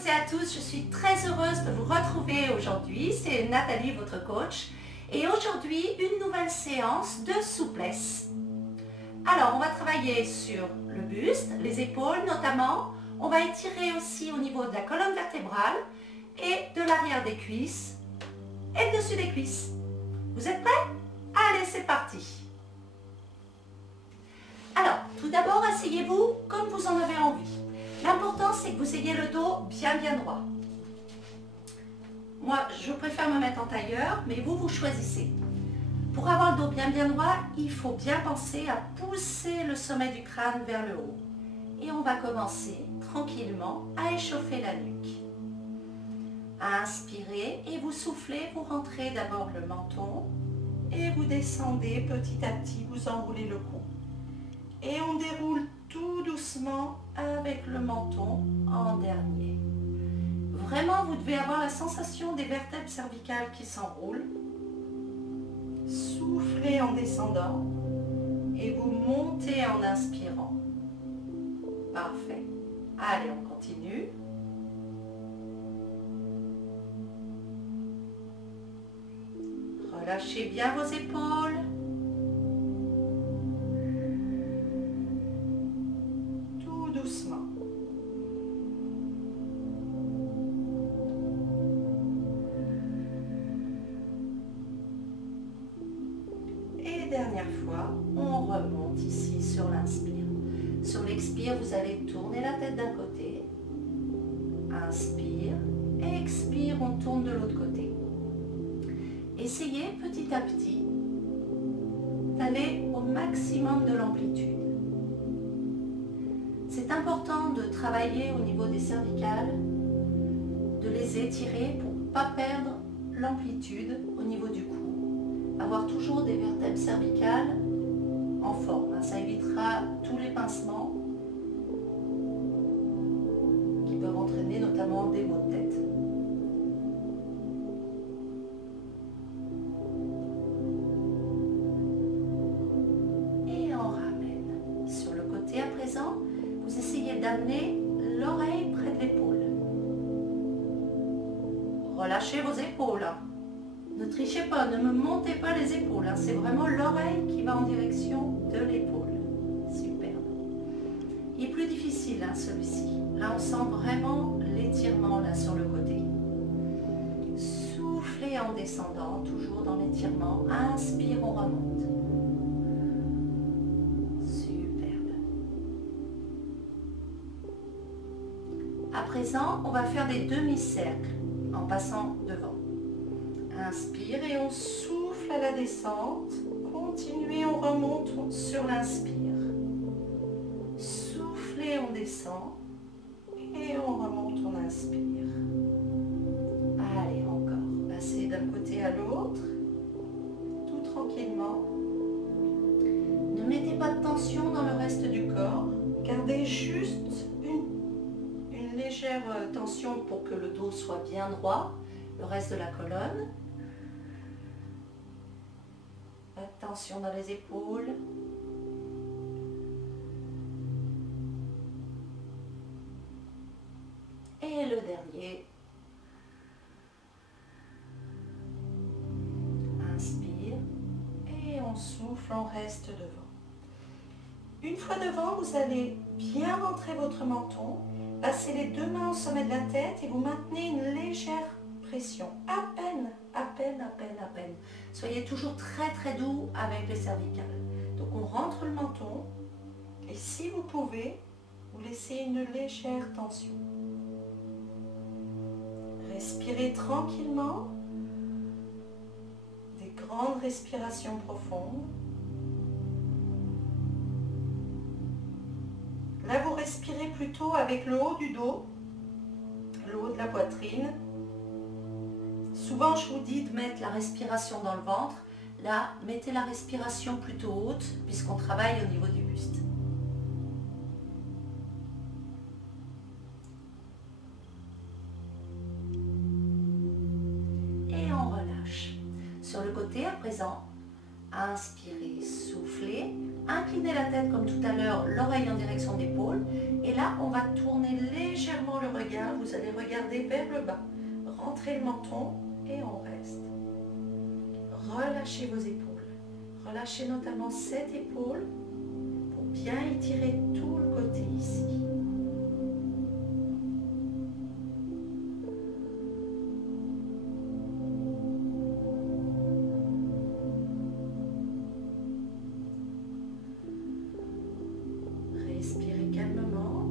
toutes et à tous, je suis très heureuse de vous retrouver aujourd'hui. C'est Nathalie, votre coach. Et aujourd'hui, une nouvelle séance de souplesse. Alors, on va travailler sur le buste, les épaules notamment. On va étirer aussi au niveau de la colonne vertébrale et de l'arrière des cuisses et le dessus des cuisses. Vous êtes prêts? Allez, c'est parti. Alors, tout d'abord, asseyez-vous comme vous en avez envie. L'important, c'est que vous ayez le dos bien droit. Moi, je préfère me mettre en tailleur, mais vous choisissez. Pour avoir le dos bien droit, il faut bien penser à pousser le sommet du crâne vers le haut. Et on va commencer tranquillement à échauffer la nuque. Inspirez et vous soufflez, vous rentrez d'abord le menton et vous descendez petit à petit, vous enroulez le cou. Et on déroule tout doucement avec le menton en dernier. Vraiment, vous devez avoir la sensation des vertèbres cervicales qui s'enroulent. Soufflez en descendant et vous montez en inspirant. Parfait. Allez, on continue. Relâchez bien vos épaules. Tout doucement. Et dernière fois, on remonte ici sur l'inspire. Sur l'expire, vous allez tourner la tête d'un côté. Inspire. Expire, on tourne de l'autre côté. Essayez petit à petit d'aller au maximum de l'amplitude. C'est important de travailler au niveau des cervicales, de les étirer pour ne pas perdre l'amplitude au niveau du cou. Avoir toujours des vertèbres cervicales en forme. Ça évitera tous les pincements qui peuvent entraîner notamment des maux de tête. Vous essayez d'amener l'oreille près de l'épaule. Relâchez vos épaules. Ne trichez pas, ne me montez pas les épaules. C'est vraiment l'oreille qui va en direction de l'épaule. Superbe. Il est plus difficile celui-ci. Là, on sent vraiment l'étirement là sur le côté. Soufflez en descendant, toujours dans l'étirement. Inspire, on remonte. À présent, on va faire des demi-cercles en passant devant. Inspire et on souffle à la descente. Continuez, on remonte sur l'inspire. Soufflez, on descend. Et on remonte, on inspire. Allez, encore. Passez d'un côté à l'autre. Tout tranquillement. Ne mettez pas de tension dans le reste du corps. Gardez juste une légère tension pour que le dos soit bien droit, le reste de la colonne. Pas de tension dans les épaules. Et le dernier. Inspire et on souffle, on reste devant. Une fois devant, vous allez bien rentrer votre menton. Passez les deux mains au sommet de la tête et vous maintenez une légère pression. À peine. Soyez toujours très doux avec les cervicales. Donc on rentre le menton et si vous pouvez, vous laissez une légère tension. Respirez tranquillement. Des grandes respirations profondes. Là, vous respirez plutôt avec le haut du dos, le haut de la poitrine. Souvent, je vous dis de mettre la respiration dans le ventre. Là, mettez la respiration plutôt haute, puisqu'on travaille au niveau du buste. Et on relâche. Sur le côté, à présent, inspirez, soufflez. inclinez la tête comme tout à l'heure, l'oreille en direction d'épaule. Et là, on va tourner légèrement le regard. Vous allez regarder vers le bas. Rentrez le menton et on reste. Relâchez vos épaules. Relâchez notamment cette épaule pour bien étirer tout le côté ici. Respirez calmement.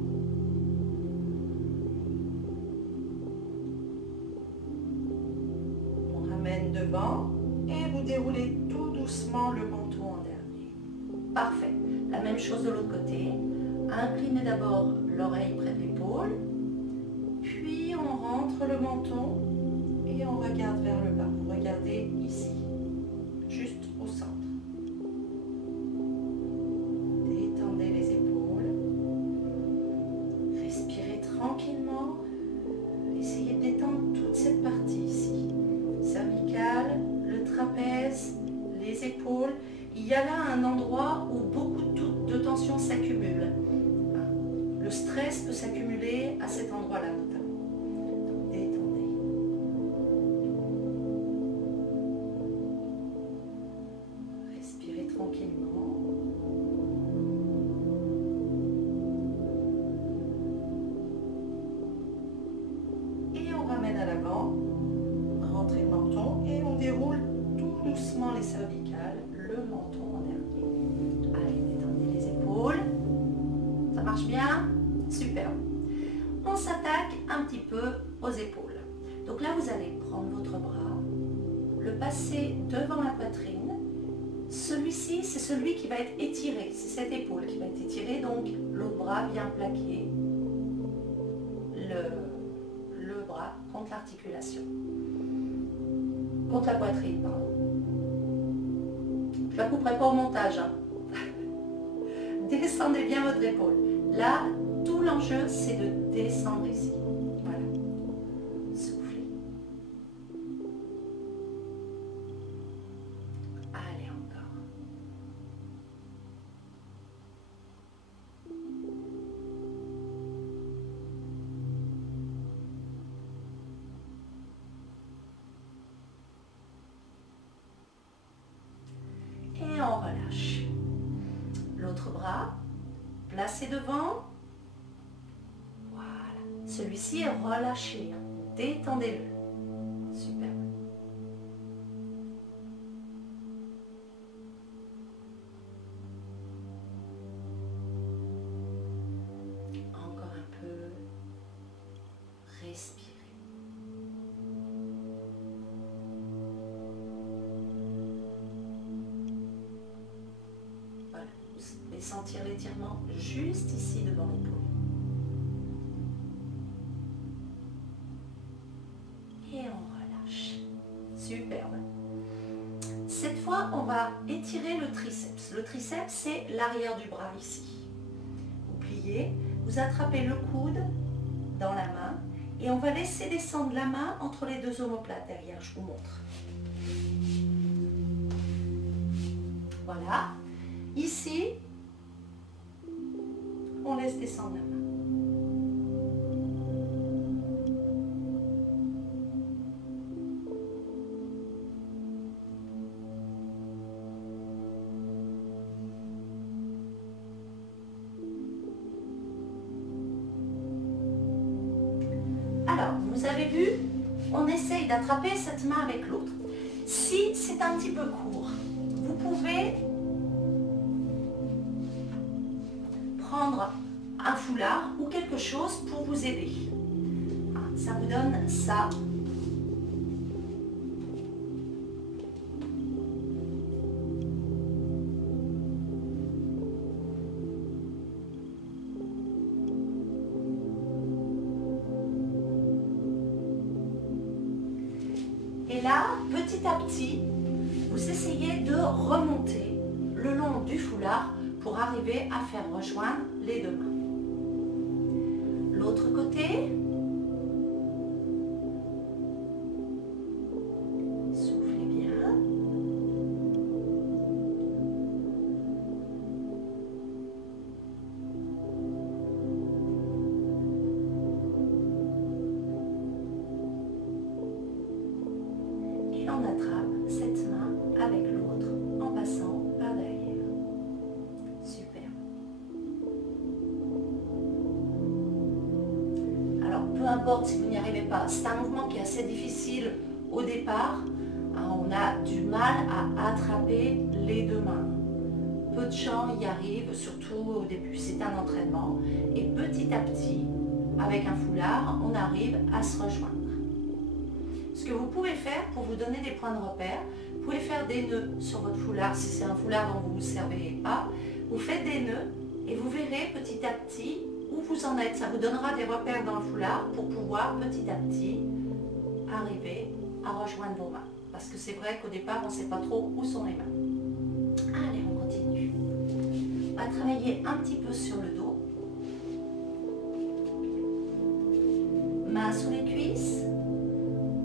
On ramène devant et vous déroulez tout doucement le manteau en dernier. Parfait. La même chose de l'autre côté. Inclinez d'abord l'oreille près de l'épaule, puis on rentre le menton et on regarde vers le bas. Vous regardez ici, juste au centre. Détendez les épaules. Respirez tranquillement. Essayez de détendre toute cette partie ici. Cervicale, le trapèze, les épaules. Il y a là un endroit où beaucoup de tension s'accumule. Le stress peut s'accumuler à cet endroit-là notamment. Donc, détendez. Respirez tranquillement. Et on ramène à l'avant. Rentrez le menton et on déroule tout doucement les cervicales, le menton en dernier. Allez, détendez les épaules. Ça marche bien? Super. On s'attaque un petit peu aux épaules. Donc là, vous allez prendre votre bras, le passer devant la poitrine. Celui-ci, c'est celui qui va être étiré. C'est cette épaule qui va être étirée. Donc, l'autre bras vient plaquer le bras contre l'articulation. Contre la poitrine, pardon. Je ne la couperai pas au montage. Hein. Descendez bien votre épaule. Là, tout l'enjeu, c'est de descendre ici. Voilà. Soufflez. Allez, encore. Et on relâche. L'autre bras, placé devant. Voilà. Celui-ci est relâché. Détendez-le. Super. Encore un peu. Respirez. Voilà. Vous pouvez sentir l'étirement juste ici devant l'épaule. Et on relâche. Superbe. Cette fois, on va étirer le triceps. Le triceps, c'est l'arrière du bras ici. Vous pliez, vous attrapez le coude dans la main et on va laisser descendre la main entre les deux omoplates derrière. Je vous montre. Voilà. Ici, on laisse descendre la main. Alors, vous avez vu, on essaye d'attraper cette main avec l'autre. Si c'est un petit peu court, vous pouvez prendre un foulard ou quelque chose pour vous aider. Ça vous donne ça. Et là, petit à petit, vous essayez de remonter le long du foulard pour arriver à faire rejoindre les deux mains. L'autre côté. Soufflez bien. importe si vous n'y arrivez pas. C'est un mouvement qui est assez difficile au départ. On a du mal à attraper les deux mains. Peu de gens y arrivent, surtout au début. C'est un entraînement. Et petit à petit, avec un foulard, on arrive à se rejoindre. Ce que vous pouvez faire pour vous donner des points de repère, vous pouvez faire des nœuds sur votre foulard. Si c'est un foulard dont vous ne vous servez pas, vous faites des nœuds et vous verrez petit à petit où vous en êtes. Ça vous donnera des repères dans le foulard pour pouvoir petit à petit arriver à rejoindre vos mains. Parce que c'est vrai qu'au départ, on ne sait pas trop où sont les mains. Allez, on continue. On va travailler un petit peu sur le dos. Mains sous les cuisses,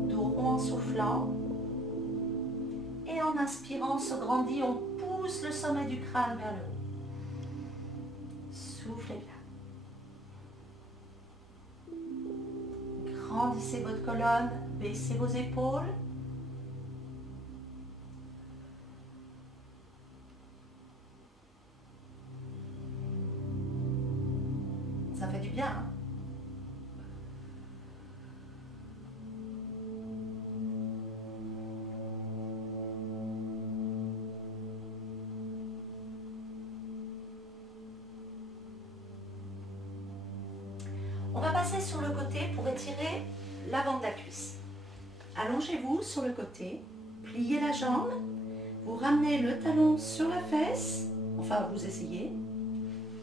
dos rond en soufflant. Et en inspirant, on se grandit, on pousse le sommet du crâne vers le haut. Soufflez bien. Grandissez votre colonne, baissez vos épaules. Ça fait du bien, hein? On va passer sur le côté pour étirer l'avant de la cuisse. Allongez-vous sur le côté, pliez la jambe, vous ramenez le talon sur la fesse, enfin vous essayez.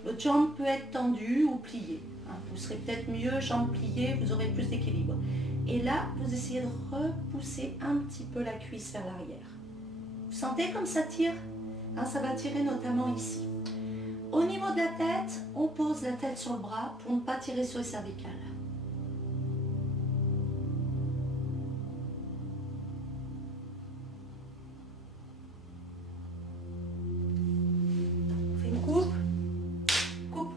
L'autre jambe peut être tendue ou pliée. Vous serez peut-être mieux jambe pliée, vous aurez plus d'équilibre. Et là, vous essayez de repousser un petit peu la cuisse vers l'arrière. Vous sentez comme ça tire? Ça va tirer notamment ici. Au niveau de la tête, on pose la tête sur le bras pour ne pas tirer sur les cervicales. On fait une coupe. Coupe.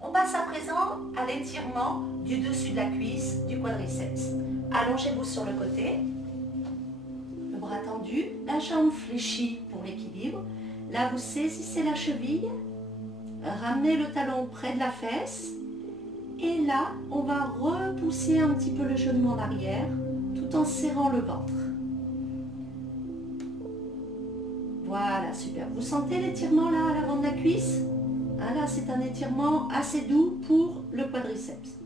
On passe à présent à l'étirement du dessus de la cuisse, du quadriceps. Allongez-vous sur le côté. Le bras tendu, la jambe fléchie pour l'équilibre. Là, vous saisissez la cheville, ramenez le talon près de la fesse et là, on va repousser un petit peu le genou en arrière tout en serrant le ventre. Voilà, super. Vous sentez l'étirement là à l'avant de la cuisse? Là, c'est un étirement assez doux pour le quadriceps.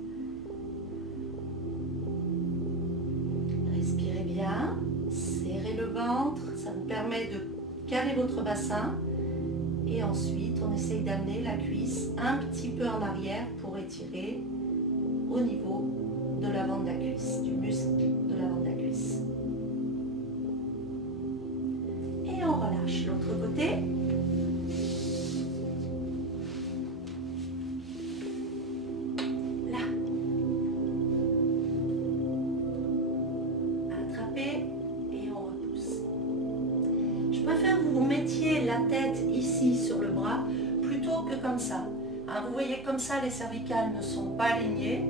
Respirez bien, serrez le ventre, ça vous permet de caler votre bassin et ensuite on essaye d'amener la cuisse un petit peu en arrière pour étirer au niveau de l'avant de la cuisse, du muscle de l'avant de la cuisse. Et on relâche l'autre côté. Là. Attrapez. Vous mettiez la tête ici sur le bras plutôt que comme ça. Vous voyez comme ça les cervicales ne sont pas alignées.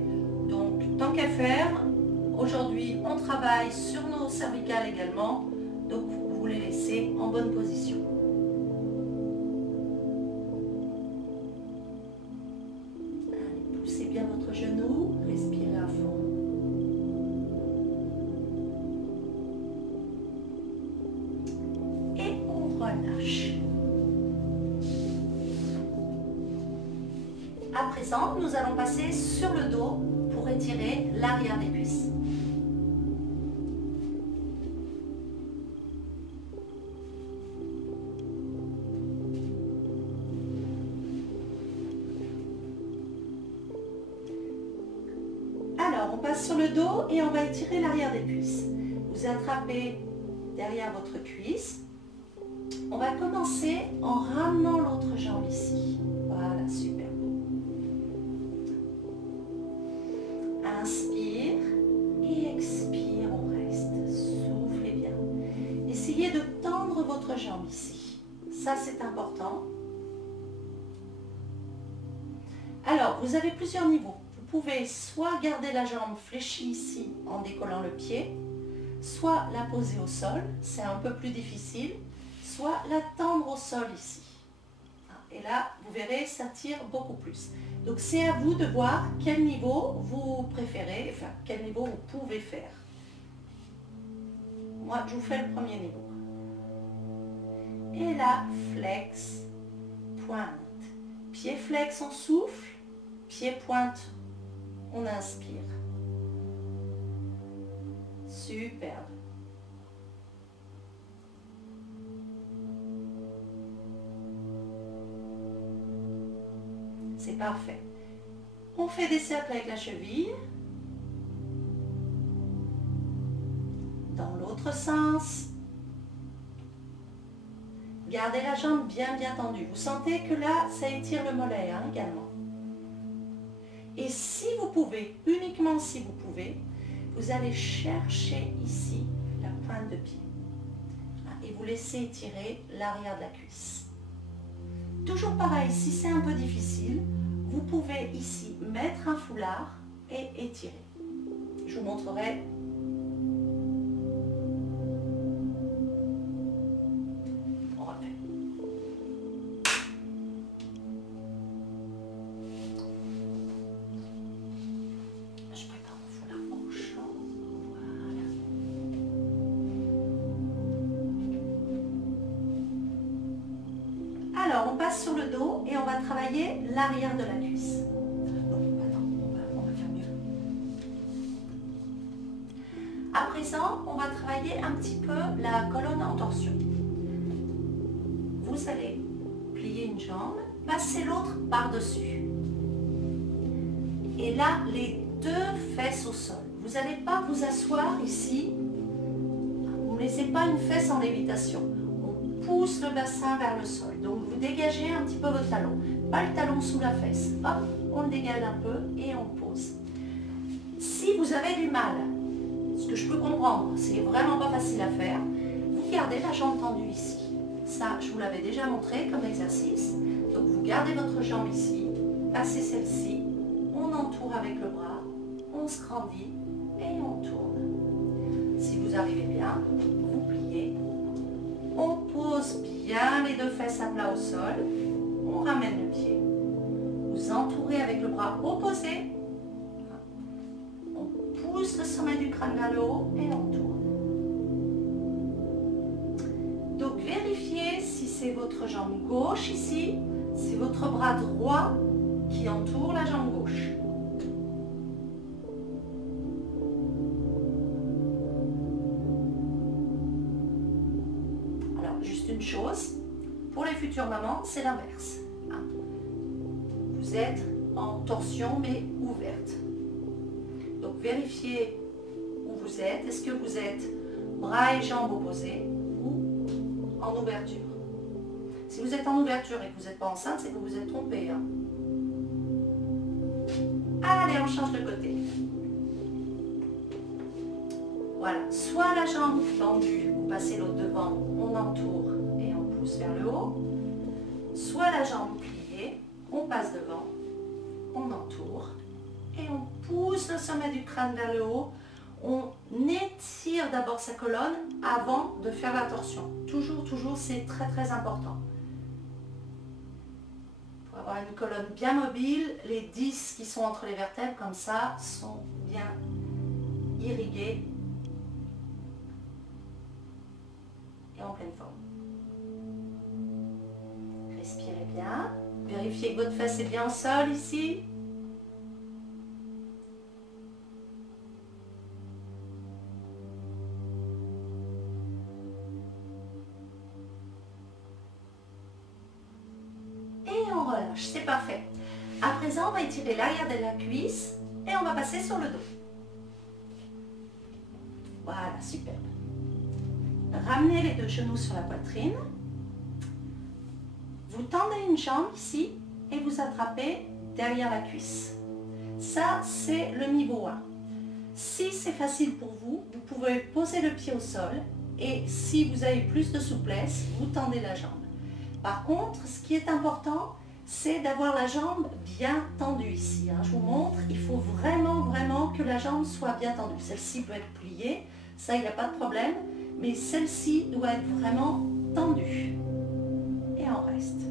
Donc tant qu'à faire, aujourd'hui on travaille sur nos cervicales également. Donc vous les laissez en bonne position. Allez, poussez bien votre genou, respirez à fond. Relâche. À présent, nous allons passer sur le dos pour étirer l'arrière des cuisses. Alors, on passe sur le dos et on va étirer l'arrière des cuisses. Vous attrapez derrière votre cuisse. On va commencer en ramenant l'autre jambe ici. Voilà, super. Inspire et expire, on reste. Soufflez bien. Essayez de tendre votre jambe ici. Ça, c'est important. Alors, vous avez plusieurs niveaux. Vous pouvez soit garder la jambe fléchie ici en décollant le pied, soit la poser au sol, c'est un peu plus difficile, soit la tendre au sol ici. Et là, vous verrez, ça tire beaucoup plus. Donc c'est à vous de voir quel niveau vous préférez, enfin quel niveau vous pouvez faire. Moi, je vous fais le premier niveau. Et là, flex, pointe. Pied flex, on souffle. Pied pointe, on inspire. Superbe. C'est parfait. On fait des cercles avec la cheville. Dans l'autre sens. Gardez la jambe bien tendue. Vous sentez que là, ça étire le mollet hein, également. Et si vous pouvez, uniquement si vous pouvez, vous allez chercher ici la pointe de pied. Et vous laissez étirer l'arrière de la cuisse. Toujours pareil, si c'est un peu difficile, vous pouvez ici mettre un foulard et étirer. Je vous montrerai. On refait. Je prépare mon foulard au chaud. Voilà. Alors, on passe sur le dos et on va travailler l'arrière de la cuisse. On va faire mieux. À présent, on va travailler un petit peu la colonne en torsion. Vous allez plier une jambe, passer l'autre par-dessus. Et là, les deux fesses au sol. Vous n'allez pas vous asseoir ici. Vous ne laissez pas une fesse en lévitation. On pousse le bassin vers le sol. Donc, vous dégagez un petit peu votre talon. Pas le talon sous la fesse. Hop, on le dégage un peu et on pose. Si vous avez du mal, ce que je peux comprendre, c'est vraiment pas facile à faire, vous gardez la jambe tendue ici. Ça, je vous l'avais déjà montré comme exercice. Donc, vous gardez votre jambe ici, passez celle-ci, on entoure avec le bras, on se grandit et on tourne. Si vous arrivez bien, vous pliez. On pose bien les deux fesses à plat au sol. On ramène le pied. Vous entourez avec le bras opposé. On pousse le sommet du crâne vers le haut et on tourne. Donc vérifiez si c'est votre jambe gauche ici, c'est votre bras droit qui entoure la jambe gauche. Alors juste une chose, pour les futures mamans, c'est l'inverse. Vous êtes en torsion mais ouverte. Donc vérifiez où vous êtes. Est-ce que vous êtes bras et jambes opposés ou en ouverture? Si vous êtes en ouverture et que vous n'êtes pas enceinte, c'est que vous vous êtes trompé. Hein. Allez, on change de côté. Voilà, soit la jambe tendue, vous passez l'autre devant, on entoure et on pousse vers le haut. Soit la jambe pliée, on passe devant, on entoure et on pousse le sommet du crâne vers le haut. On étire d'abord sa colonne avant de faire la torsion. Toujours, c'est très important. Pour avoir une colonne bien mobile, les disques qui sont entre les vertèbres comme ça sont bien irrigués et en pleine forme. Respirez bien. Vérifiez que votre fesse est bien au sol ici. Et on relâche, c'est parfait. À présent, on va étirer l'arrière de la cuisse et on va passer sur le dos. Voilà, super. Ramenez les deux genoux sur la poitrine. Vous tendez une jambe ici et vous attrapez derrière la cuisse. Ça, c'est le niveau 1. Si c'est facile pour vous, vous pouvez poser le pied au sol et si vous avez plus de souplesse, vous tendez la jambe. Par contre, ce qui est important, c'est d'avoir la jambe bien tendue ici. Je vous montre, il faut vraiment que la jambe soit bien tendue. Celle-ci peut être pliée, ça, il n'y a pas de problème, mais celle-ci doit être vraiment tendue. Et on reste.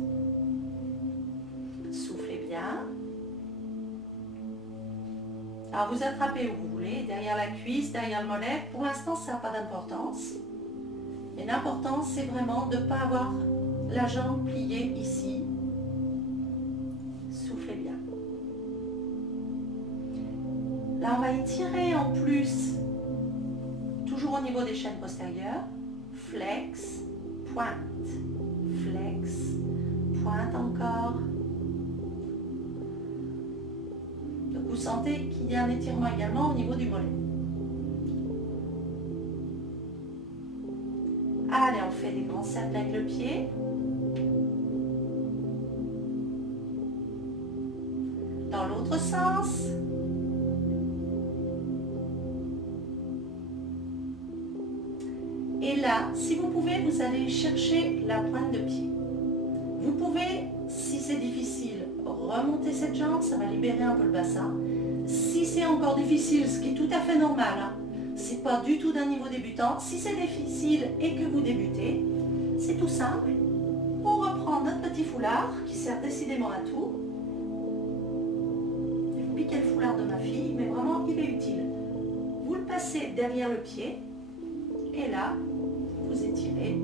Alors vous attrapez où vous voulez, derrière la cuisse, derrière le mollet. Pour l'instant, ça n'a pas d'importance. Mais l'important, c'est vraiment de ne pas avoir la jambe pliée ici. Soufflez bien. Là, on va étirer en plus, toujours au niveau des chaînes postérieures. Flex, pointe, flex, pointe encore. Donc vous sentez qu'il y a un étirement également au niveau du mollet. Allez, on fait des grands cercles avec le pied. Dans l'autre sens. Et là, si vous pouvez, vous allez chercher la pointe de pied. Vous pouvez, si c'est difficile, remonter cette jambe, ça va libérer un peu le bassin. Si c'est encore difficile, ce qui est tout à fait normal, hein, c'est pas du tout d'un niveau débutant. Si c'est difficile et que vous débutez, c'est tout simple. On reprend notre petit foulard qui sert décidément à tout. J'ai piqué le foulard de ma fille, mais vraiment il est utile. Vous le passez derrière le pied et là, vous étirez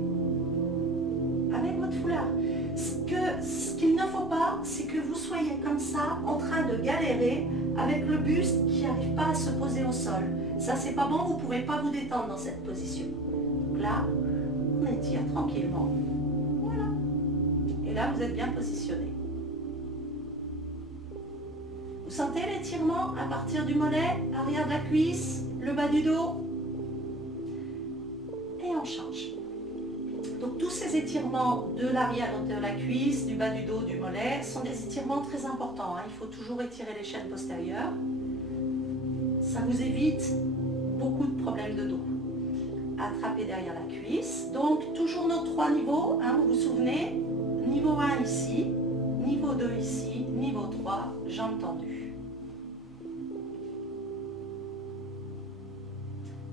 avec votre foulard. Ce qu'il ne faut pas, c'est que vous soyez comme ça en train de galérer avec le buste qui n'arrive pas à se poser au sol. Ça, c'est pas bon, vous ne pouvez pas vous détendre dans cette position. Donc là, on étire tranquillement. Voilà. Et là, vous êtes bien positionné. Vous sentez l'étirement à partir du mollet, arrière de la cuisse, le bas du dos. Et on change. Donc tous ces étirements de l'arrière de la cuisse, du bas du dos, du mollet, sont des étirements très importants. Il faut toujours étirer les chaînes postérieures. Ça vous évite beaucoup de problèmes de dos. Attrapez derrière la cuisse. Donc toujours nos 3 niveaux, vous vous souvenez. Niveau 1 ici, niveau 2 ici, niveau 3, jambes tendues.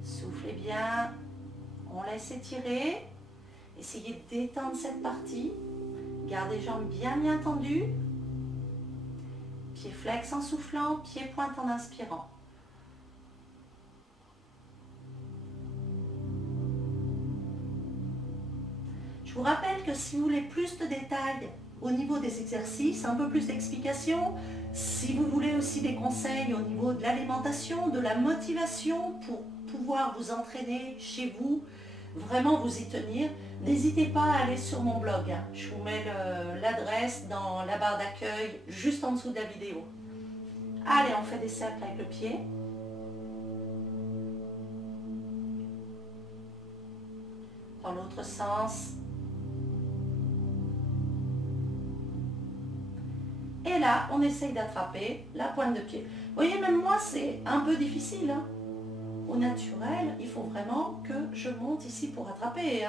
Soufflez bien, on laisse étirer. Essayez de détendre cette partie. Gardez les jambes bien tendues. Pied flex en soufflant, pied pointe en inspirant. Je vous rappelle que si vous voulez plus de détails au niveau des exercices, un peu plus d'explications, si vous voulez aussi des conseils au niveau de l'alimentation, de la motivation pour pouvoir vous entraîner chez vous, vraiment vous y tenir, n'hésitez pas à aller sur mon blog. Je vous mets l'adresse dans la barre d'accueil juste en dessous de la vidéo. Allez, on fait des cercles avec le pied. Dans l'autre sens. Et là, on essaye d'attraper la pointe de pied. Vous voyez, même moi, c'est un peu difficile. Au naturel, il faut vraiment que je monte ici pour attraper.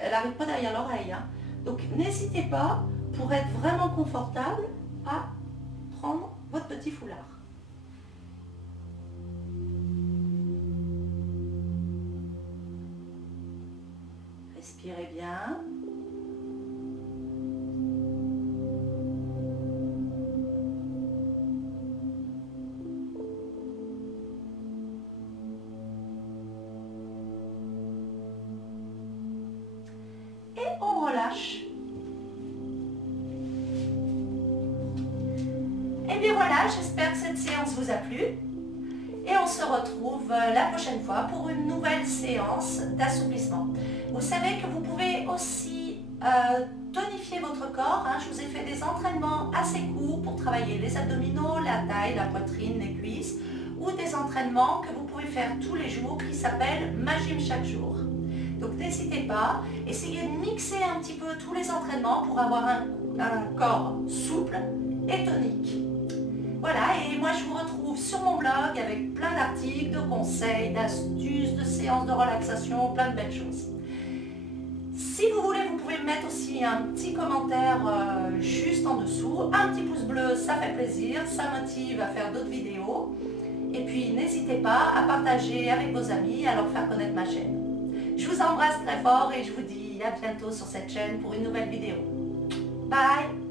Elle n'arrive pas derrière l'oreille. Donc, n'hésitez pas, pour être vraiment confortable, à prendre votre petit foulard. Respirez bien. Et bien voilà, j'espère que cette séance vous a plu. Et on se retrouve la prochaine fois pour une nouvelle séance d'assouplissement. Vous savez que vous pouvez aussi tonifier votre corps. Je vous ai fait des entraînements assez courts pour travailler les abdominaux, la taille, la poitrine, les cuisses, ou des entraînements que vous pouvez faire tous les jours qui s'appellent Ma Gym chaque jour. Donc n'hésitez pas, essayez de mixer un petit peu tous les entraînements pour avoir un corps souple et tonique. Voilà, et moi je vous retrouve sur mon blog avec plein d'articles, de conseils, d'astuces, de séances de relaxation, plein de belles choses. Si vous voulez, vous pouvez mettre aussi un petit commentaire juste en dessous, un petit pouce bleu, ça fait plaisir, ça motive à faire d'autres vidéos. Et puis n'hésitez pas à partager avec vos amis, à leur faire connaître ma chaîne. Je vous embrasse très fort et je vous dis à bientôt sur cette chaîne pour une nouvelle vidéo. Bye!